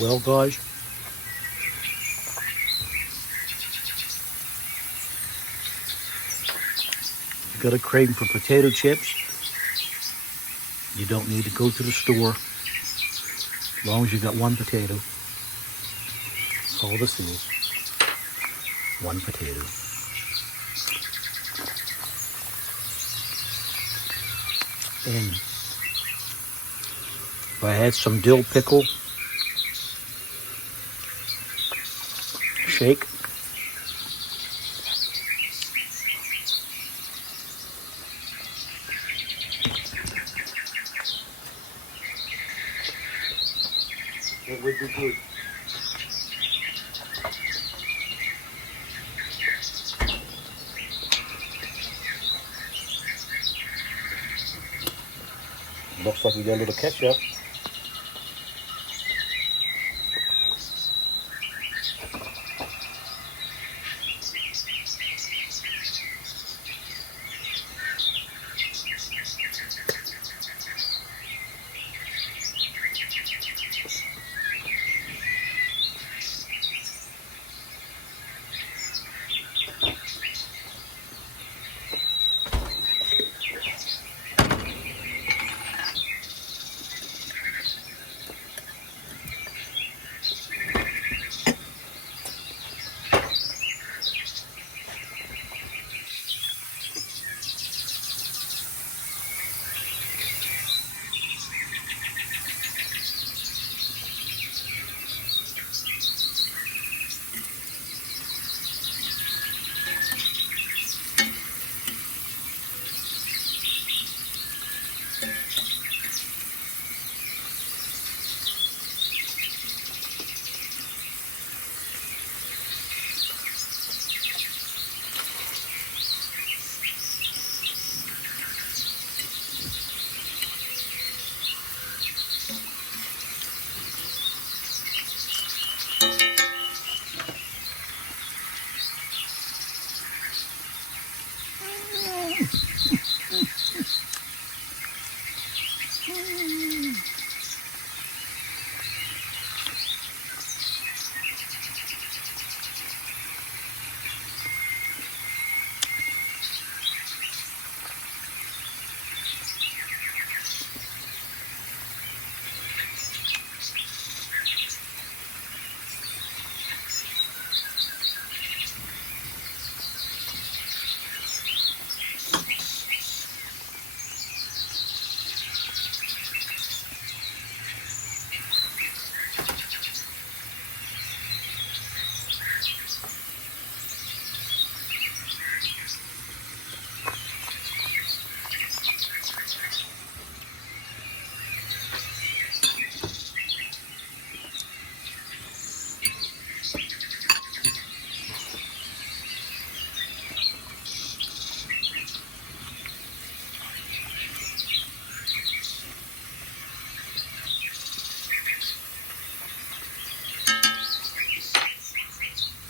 Well, guys, if you got a craving for potato chips, you don't need to go to the store. As long as you got one potato. That's all this is. One potato. And if I had some dill pickle shake, it would be good. Looks like we got a little ketchup.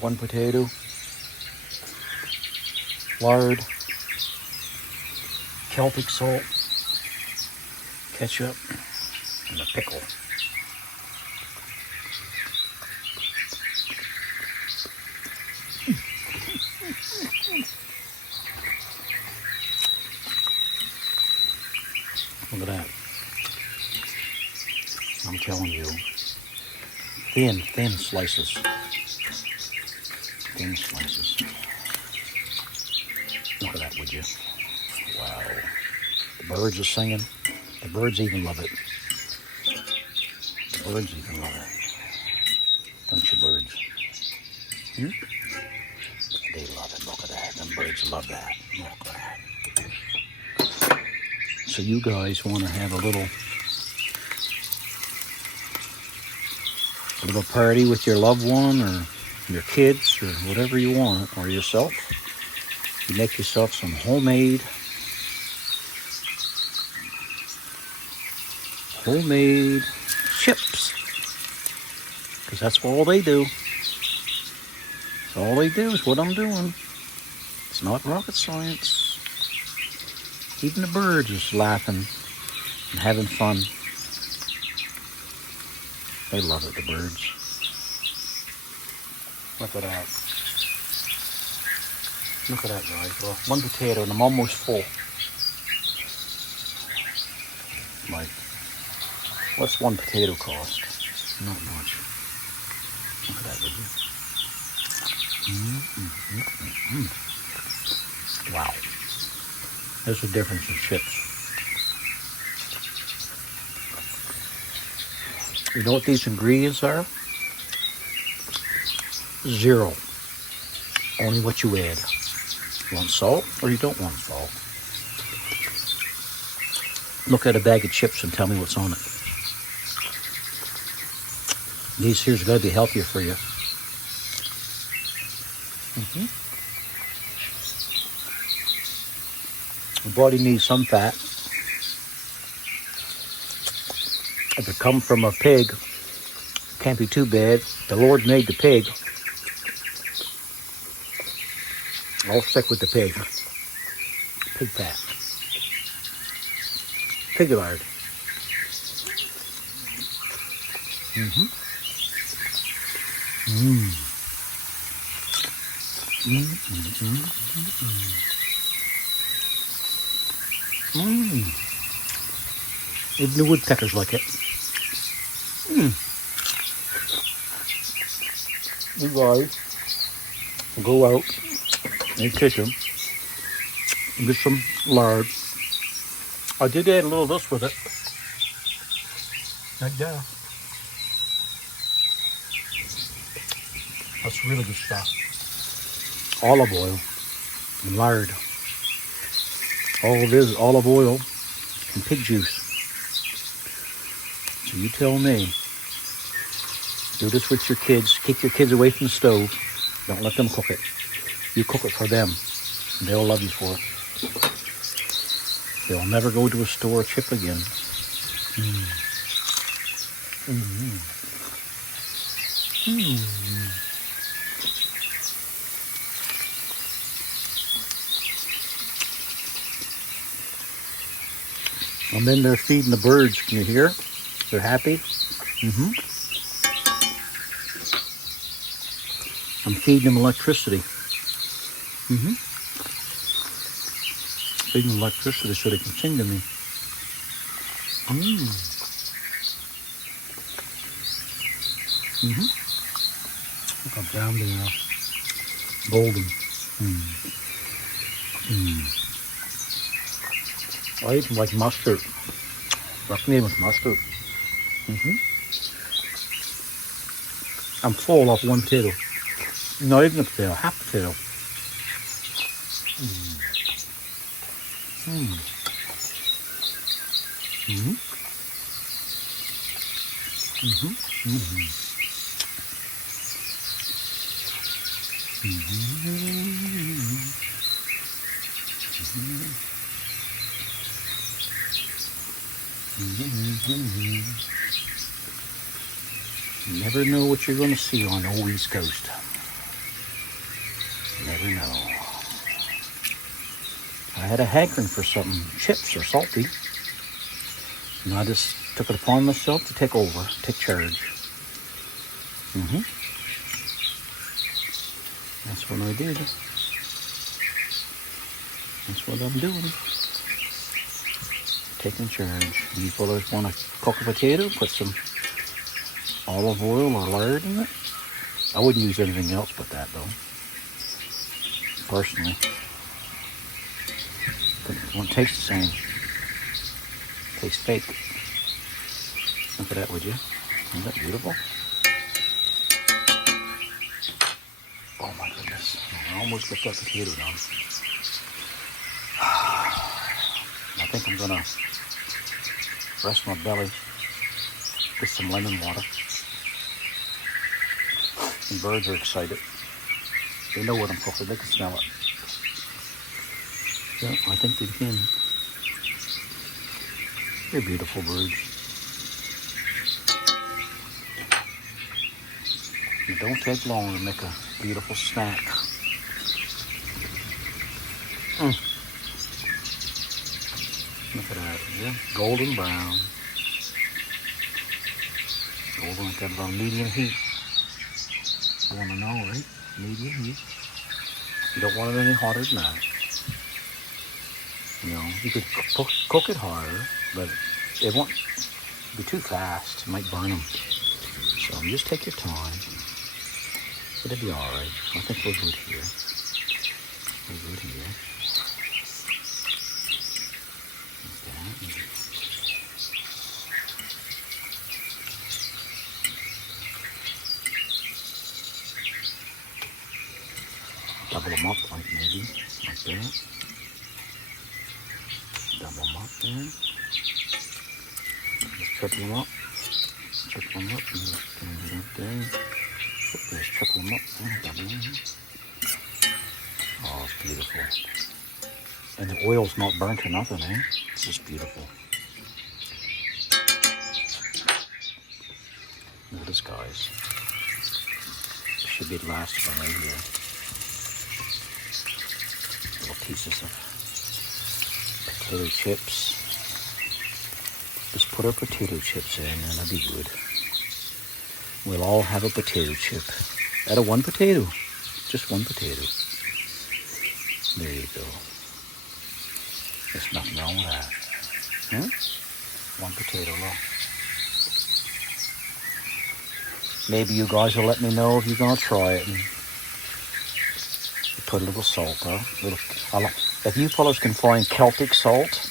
One potato, lard, Celtic salt, ketchup, and a pickle. Look at that. I'm telling you. Thin slices. Thin slices. Look at that, would you? Wow. The birds are singing. The birds even love it. The birds even love it. Don't you, birds? Hmm? They love it. Look at that. Them birds love that. Look at that. So you guys want to have a little party with your loved one or your kids or whatever you want, or yourself. You make yourself some homemade chips, because that's all they do. That's all they do is what I'm doing. It's not rocket science. Even the birds is laughing and having fun. They love it, the birds. Look at that. Look at that, guys. Well, one potato and I'm almost full. Like, what's one potato cost? Not much. Look at that, would you? Wow. There's the difference in chips. You know what these ingredients are? 0. Only what you add. You want salt or you don't want salt? Look at a bag of chips and tell me what's on it. These here's got to be healthier for you. The body needs some fat. If it comes from a pig, can't be too bad. The Lord made the pig. I'll stick with the pig. Pig fat. Pig lard. Even the woodpeckers like it. You guys go out in the kitchen and get some lard. I did add a little of this with it. Like that. That's really good stuff. Olive oil and lard. All it is olive oil and pig juice. So you tell me. Do this with your kids. Keep your kids away from the stove. Don't let them cook it. You cook it for them. And they'll love you for it. They'll never go to a store chip again. And then they're feeding the birds. Can you hear? They're happy. I'm feeding them electricity. Feeding them electricity so they can sing to me. Look how brown they are. Golden. I even like mustard. Rough name is mustard. I'm full off one potato. Not even a potato, half potato. You never know what you're going to see on the old East Coast. You never know. I had a hankering for some chips or salty. And I just took it upon myself to take over, take charge. That's what I did. That's what I'm doing. Taking charge. You fellas want to cook a potato? Put some olive oil or lard in it. I wouldn't use anything else but that though. Personally. But it won't taste the same. It tastes fake. Look at that, would you? Isn't that beautiful? Oh my goodness. I almost got that potato done. I think I'm gonna rest my belly with some lemon water. The birds are excited. They know what I'm cooking. They can smell it. Yeah, I think they can. They're beautiful birds. It don't take long to make a beautiful snack. Look at that, yeah, golden brown. Hold on, got it on medium heat. I want to know, right? Medium heat. You don't want it any hotter than that. You know, you could cook it harder, but it won't be too fast. It might burn them. So just take your time. It'll be all right. I think we're good here. We're good here. Okay. Double them up, like maybe like that. Double them up there. Just triple them up. Triple them up. And just put it up there. Just triple them up. Double them. Oh, it's beautiful. And the oil's not burnt or nothing, eh? It's just beautiful. Look at this, guys. This should be the last one right here. Little pieces of potato chips. Just put our potato chips in and it'll be good. We'll all have a potato chip. Out of one potato. Just one potato. There you go. There's nothing wrong with that. One potato, look. Maybe you guys will let me know if you're going to try it. And put a little salt on. If you fellows can find Celtic salt,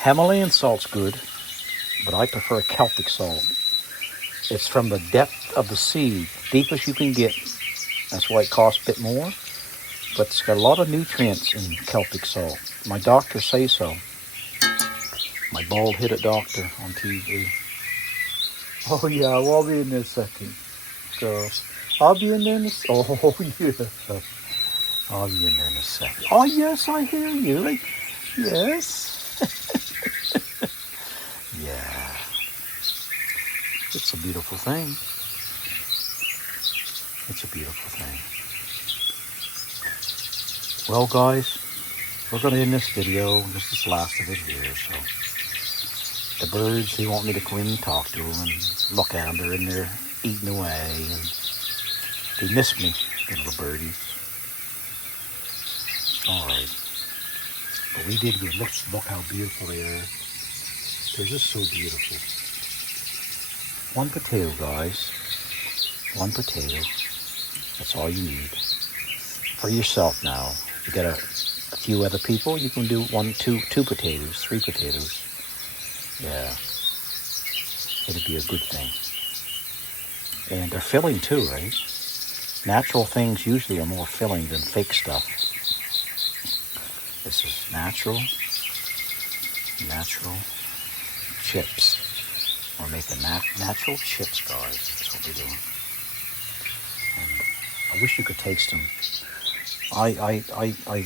Himalayan salt's good, but I prefer Celtic salt. It's from the depth of the sea, deepest you can get. That's why it costs a bit more, but it's got a lot of nutrients in Celtic salt. My doctor says so. My bald-headed doctor on TV. Oh yeah, well, I'll be in there a second, girls. I'll be in there in a second. Oh yeah. I'll be in there in a second. Oh yes, I hear you. Like, yes. Yeah. It's a beautiful thing. It's a beautiful thing. Well, guys, we're going to end this video. This is the last of it here. So the birds, they want me to come in and talk to them and look at them. They're in there eating away, and they miss me, the little birdies. All right. But we did good. Look how beautiful they are. They're just so beautiful. One potato, guys. One potato. That's all you need. For yourself now. You got a few other people, you can do two potatoes, 3 potatoes. Yeah. It'd be a good thing. And they're filling too, right? Natural things usually are more filling than fake stuff. This is natural chips. We're making natural chips, guys. That's what we're doing. And I wish you could taste them. I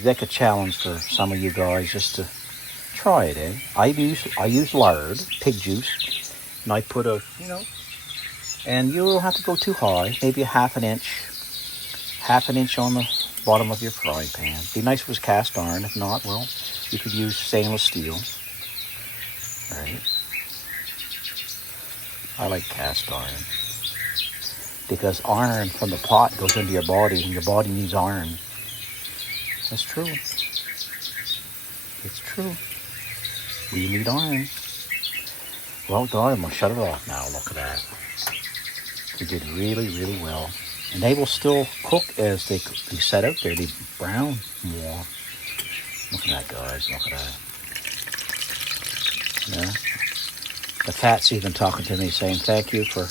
make a challenge for some of you guys just to try it, eh? I use lard, pig juice, and I put and you don't have to go too high, maybe a half an inch on the bottom of your frying pan. Be nice if it was cast iron. If not, well, you could use stainless steel. Right? I like cast iron because iron from the pot goes into your body, and your body needs iron. That's true. It's true. We need iron. Well, God, I'm going to shut it off now. Look at that. We did really, really well. And they will still cook as they set out there. They brown more. Look at that, guys. Look at that. Yeah. The fat's even talking to me saying, thank you for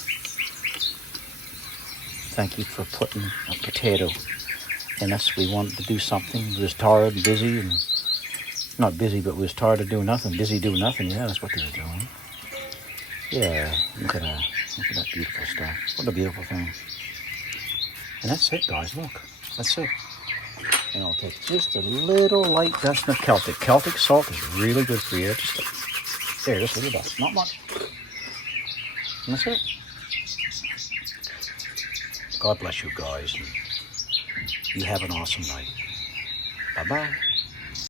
putting a potato in us. We wanted to do something. We was tired and busy, and not busy, but we was tired of doing nothing. Busy doing nothing. Yeah, that's what they were doing. Yeah, look at that. Look at that beautiful stuff. What a beautiful thing. And that's it, guys. Look, that's it. And I'll take just a little light dust of Celtic. Celtic salt is really good for you. Just a little dust. Not much. And that's it. God bless you guys. You have an awesome night. Bye-bye.